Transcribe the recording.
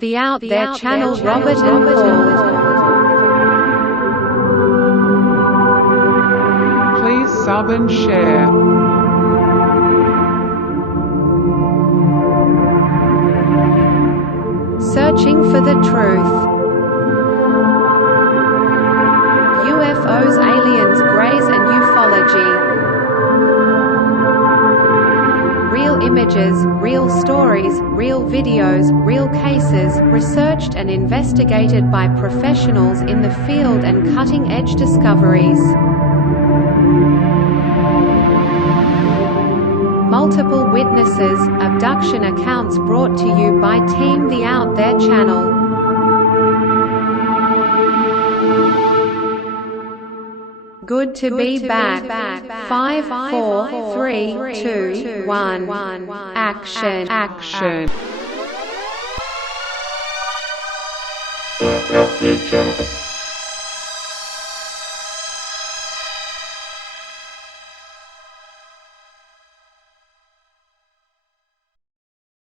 The Out There Channel, Robert and Paul. Please sub and share. Searching for the truth. UFOs, aliens, greys and ufology. Real images, real stories, real videos, real cases, researched and investigated by professionals in the field and cutting-edge discoveries. Multiple witnesses, abduction accounts brought to you by Team The Out There Channel. Good to be back. 5, 4, 3, 2, 1. Action. Action. The Out There Channel.